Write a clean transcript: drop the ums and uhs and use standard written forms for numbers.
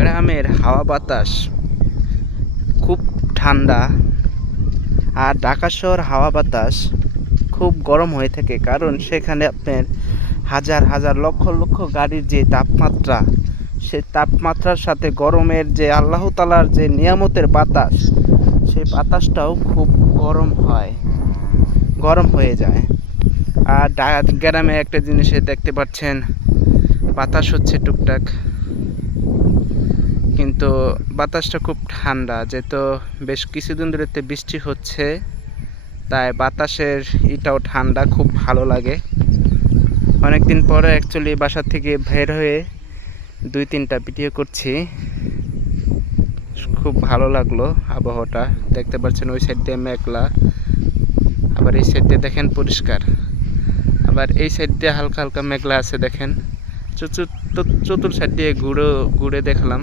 গ্রামের হাওয়া বাতাস খুব ঠান্ডা, আর ঢাকা শহর হাওয়া বাতাস খুব গরম হয়ে থাকে, কারণ সেখানে আপনার হাজার হাজার লক্ষ লক্ষ গাড়ির যে তাপমাত্রা, সেই তাপমাত্রার সাথে গরমের যে আল্লাহ তাআলার যে নিয়ামতের বাতাস, সেই বাতাসটাও খুব গরম হয়ে যায়। আর গ্রামে একটা জিনিসে দেখতে পাচ্ছেন, বাতাস হচ্ছে টুকটাক, কিন্তু বাতাসটা খুব ঠান্ডা, যেহেতু বেশ কিছুদিন ধরে বৃষ্টি হচ্ছে, তাই বাতাসের এটাও ঠান্ডা, খুব ভালো লাগে। অনেকদিন পরে অ্যাকচুয়ালি বাসা থেকে বের হয়ে 2-3টা ভিডিও করছি, খুব ভালো লাগলো আবহাওয়াটা। দেখতে পাচ্ছেন ওই সাইড দিয়ে মেঘলা, আবার এই সাইড দিয়ে দেখেন পরিষ্কার, আবার এই সাইড দিয়ে হালকা হালকা মেঘলা আছে। দেখেন চতুর সাইড দিয়ে ঘুরে দেখলাম।